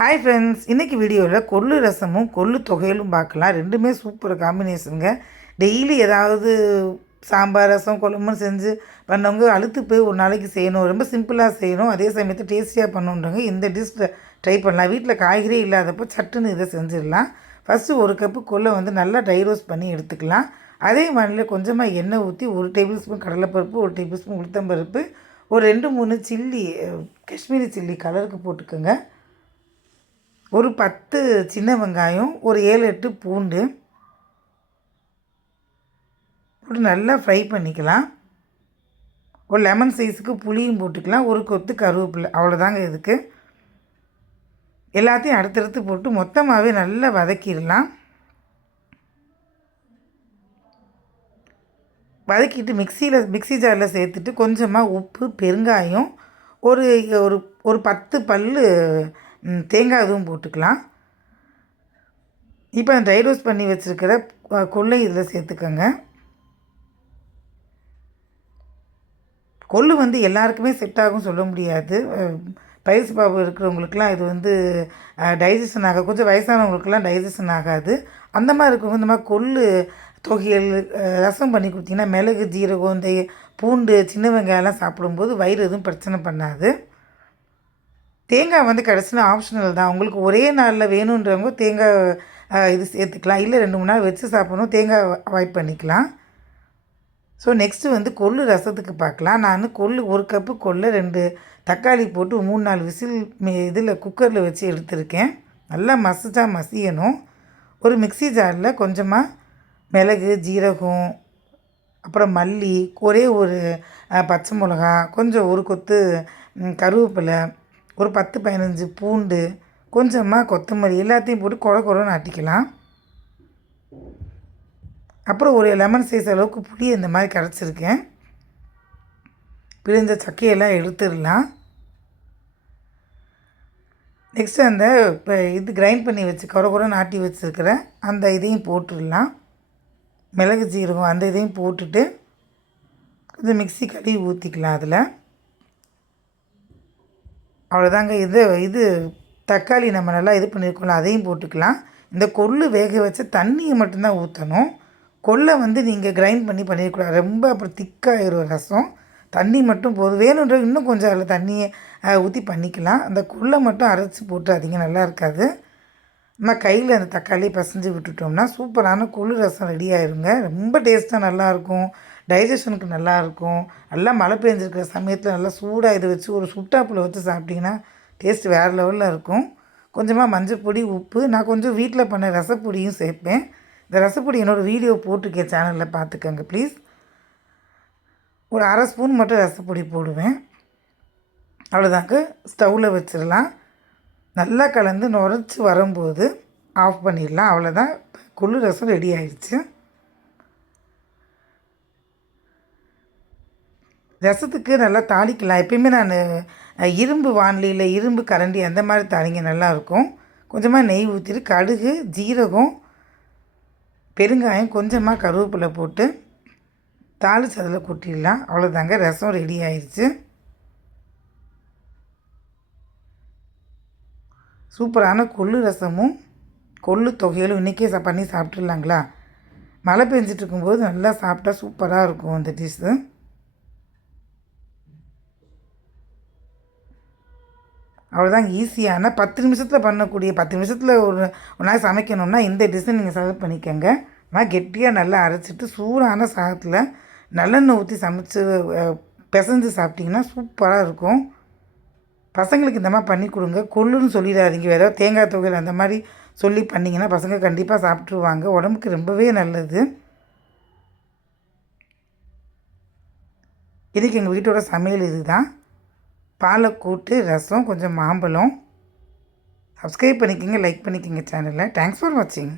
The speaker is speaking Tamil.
ஹாய் ஃப்ரெண்ட்ஸ், இன்றைக்கி வீடியோவில் கொள்ளு ரசமும் கொள்ளு தொகையிலும் பார்க்கலாம். ரெண்டுமே சூப்பர் காம்பினேஷனுங்க. டெய்லி ஏதாவது சாம்பார் ரசம் குழம்புன்னு செஞ்சு பண்ணவங்க அழுத்து போய் ஒரு நாளைக்கு செய்யணும், ரொம்ப சிம்பிளாக செய்யணும், அதே சமயத்தில் டேஸ்டியாக பண்ணணுன்றவங்க இந்த டிஷ் ட்ரை பண்ணலாம். வீட்டில் காய்கறி இல்லாதப்போ சட்டுன்னு இதை செஞ்சிடலாம். ஃபஸ்ட்டு ஒரு கப்பு கொள்ளை நல்லா ட்ரை ரோஸ்ட் பண்ணி எடுத்துக்கலாம். அதே வானிலையில் கொஞ்சமாக எண்ணெய் ஊற்றி 1 டேபிள் ஸ்பூன் கடலைப்பருப்பு, 1 டேபிள் ஸ்பூன் உளுத்தம்பருப்பு, ஒரு 2-3 சில்லி காஷ்மீரி சில்லி கலருக்கு போட்டுக்கோங்க. ஒரு 10 சின்ன வெங்காயம், ஒரு 7-8 பூண்டு போட்டு நல்லா ஃப்ரை பண்ணிக்கலாம். ஒரு லெமன் சைஸுக்கு புளியும் போட்டுக்கலாம். ஒரு கொத்து கருவேப்பிலை, அவ்வளோதாங்க இதுக்கு. எல்லாத்தையும் அடுத்தடுத்து போட்டு மொத்தமாகவே நல்லா வதக்கிடலாம். வதக்கிட்டு மிக்ஸி ஜாரில் சேர்த்துட்டு கொஞ்சமாக உப்பு, பெருங்காயம், ஒரு ஒரு ஒரு 10 பல் தேங்காய் இதுவும் போட்டுக்கலாம். இப்போ ட்ரை ரோஸ்ட் பண்ணி வச்சுருக்கிற கொள்ளை இதில் சேர்த்துக்கோங்க. கொள்ளு எல்லாருக்குமே செட் ஆகும் சொல்ல முடியாது. பயிற்சி பாபு இருக்கிறவங்களுக்குலாம் இது டைஜஷன் ஆகாது. கொஞ்சம் வயசானவங்களுக்குலாம் டைஜஷன் ஆகாது. அந்த மாதிரி இருக்கவங்க இந்த மாதிரி கொள்ளு தொகையல் ரசம் பண்ணி கொடுத்தீங்கன்னா மிளகு, ஜீரகம், இந்த பூண்டு, சின்ன வெங்காயம்லாம் சாப்பிடும்போது வயிறு எதுவும் பிரச்சனை பண்ணாது. தேங்காய் கடைசியில் ஆப்ஷனல் தான். உங்களுக்கு ஒரே நாளில் வேணுன்றவங்க தேங்காய் இது சேர்த்துக்கலாம். இல்லை 2-3 நாள் வச்சு சாப்பிடணும், தேங்காய் அவாய்ட் பண்ணிக்கலாம். ஸோ நெக்ஸ்ட்டு கொள்ளு ரசத்துக்கு பார்க்கலாம். நான் கொள்ளு 1 கப்பு கொள்ளை 2 தக்காளி போட்டு 3-4 விசில் இதில் குக்கரில் வச்சு எடுத்திருக்கேன். நல்லா மசியணும். ஒரு மிக்ஸி ஜாரில் கொஞ்சமாக மிளகு, ஜீரகம், அப்புறம் மல்லி, ஒரே ஒரு பச்சை மிளகா, கொஞ்சம் ஒரு கொத்து கருவேப்பிலை, ஒரு 10-15 பூண்டு, கொஞ்சமாக கொத்தமல்லி எல்லாத்தையும் போட்டு குழன்னு ஆட்டிக்கலாம். அப்புறம் ஒரு லெமன் சைஸ் அளவுக்கு புளி இந்த மாதிரி கரைச்சிருக்கேன். பிழிஞ்ச சக்கையெல்லாம் எடுத்துடலாம். நெக்ஸ்ட்டு அந்த இது கிரைண்ட் பண்ணி வச்சு குறன்னு ஆட்டி வச்சுருக்கிற அந்த இதையும் போட்டுடலாம். மிளகு, ஜீரகம் அந்த இதையும் போட்டுட்டு கொஞ்சம் மிக்ஸி கழுவி ஊற்றிக்கலாம் அதில். அவ்வளோதாங்க. இது தக்காளி நம்ம நல்லா இது பண்ணியிருக்கோம்ல, அதையும் போட்டுக்கலாம். இந்த கொள்ளு வேக வச்ச தண்ணியை மட்டும்தான் ஊற்றணும். கொள்ளை நீங்கள் கிரைண்ட் பண்ணிடக்கூடாது, ரொம்ப அப்புறம் திக்காயிரும் ரசம். தண்ணி மட்டும் போதும். வேணுன்ற இன்னும் கொஞ்சம் அதில் தண்ணியை ஊற்றி பண்ணிக்கலாம். அந்த கொள்ளை மட்டும் அரைச்சி போட்டுறாதீங்க, நல்லா இருக்காது. நம்ம கையில் அந்த தக்காளியை பசைஞ்சு விட்டுட்டோம்னா சூப்பரான கொள்ளு ரசம் ரெடி ஆயிருங்க. ரொம்ப டேஸ்ட்டாக நல்லாயிருக்கும், டைஜஷனுக்கு நல்லாயிருக்கும். நல்லா மழை பெஞ்சிருக்கிற சமயத்தில் நல்லா சூடாக இது வச்சு ஒரு சுட்டாப்பில் வச்சு சாப்பிட்டிங்கன்னா டேஸ்ட் வேறு லெவலில் இருக்கும். கொஞ்சமாக மஞ்சள் பொடி, உப்பு, நான் கொஞ்சம் வீட்டில் பண்ண ரசப்பொடியும் சேர்ப்பேன். இந்த ரசப்பொடி என்னோடய வீடியோ போட்டிருக்கேன், சேனலில் பார்த்துக்கோங்க ப்ளீஸ். ஒரு 1/2 ஸ்பூன் மட்டும் ரசப்பொடி போடுவேன். அவ்வளோதாங்க. ஸ்டவ்வில் வச்சிடலாம். நல்லா கலந்து நுரைச்சி வரும்போது ஆஃப் பண்ணிடலாம். அவ்வளோதான், கொள்ளு ரசம் ரெடி ஆயிடுச்சு. ரசத்துக்கு நல்லா தாளிக்கலாம். எப்பயுமே நான் இரும்பு வாணலியில் இரும்பு கரண்டி அந்த மாதிரி தாளிங்க நல்லாயிருக்கும். கொஞ்சமாக நெய் ஊற்றிட்டு கடுகு, ஜீரகம், பெருங்காயம், கொஞ்சமாக கருவேப்பிலை போட்டு தாளித்து அதில் கொட்டிடலாம். அவ்வளோதாங்க, ரசம் ரெடி ஆயிடுச்சு. சூப்பரான கொள்ளு ரசமும் கொள்ளு தொகையிலும் இன்றைக்கே பண்ணி சாப்பிட்றலாங்களா? மழை பெஞ்சிட்டு இருக்கும்போது நல்லா சாப்பிட்டா சூப்பராக இருக்கும் அந்த டிஷ்ஷு. அவ்வளோதாங்க, ஈஸியான 10 நிமிஷத்தில் பண்ணக்கூடிய, 10 நிமிஷத்தில் ஒரு நாள் சமைக்கணுன்னா இந்த டிஷ்ஷை நீங்கள் செலக்ட் பண்ணிக்கோங்க. ஆனால் கெட்டியாக நல்லா அரைச்சிட்டு சூடான சாதத்தில் நல்லெண்ணெய் ஊற்றி சமைச்சு பிசைஞ்சு சாப்பிட்டிங்கன்னா சூப்பராக இருக்கும். பசங்களுக்கு இந்த மாதிரி பண்ணி கொடுங்க. கொள்ளுன்னு சொல்லிடாதீங்க, வேறு தேங்காய் தொகையில் அந்த மாதிரி சொல்லி பண்ணிங்கன்னா பசங்க கண்டிப்பாக சாப்பிட்ருவாங்க. உடம்புக்கு ரொம்பவே நல்லது. இன்றைக்கி எங்கள் வீட்டோட சமையல் இது தான். பாலக்கூட்டு, ரசம், கொஞ்சம் மாம்பழம். சப்ஸ்கிரைப் பண்ணிக்கோங்க, லைக் பண்ணிக்கோங்க சேனலை. தேங்க்ஸ் ஃபார் வாட்சிங்.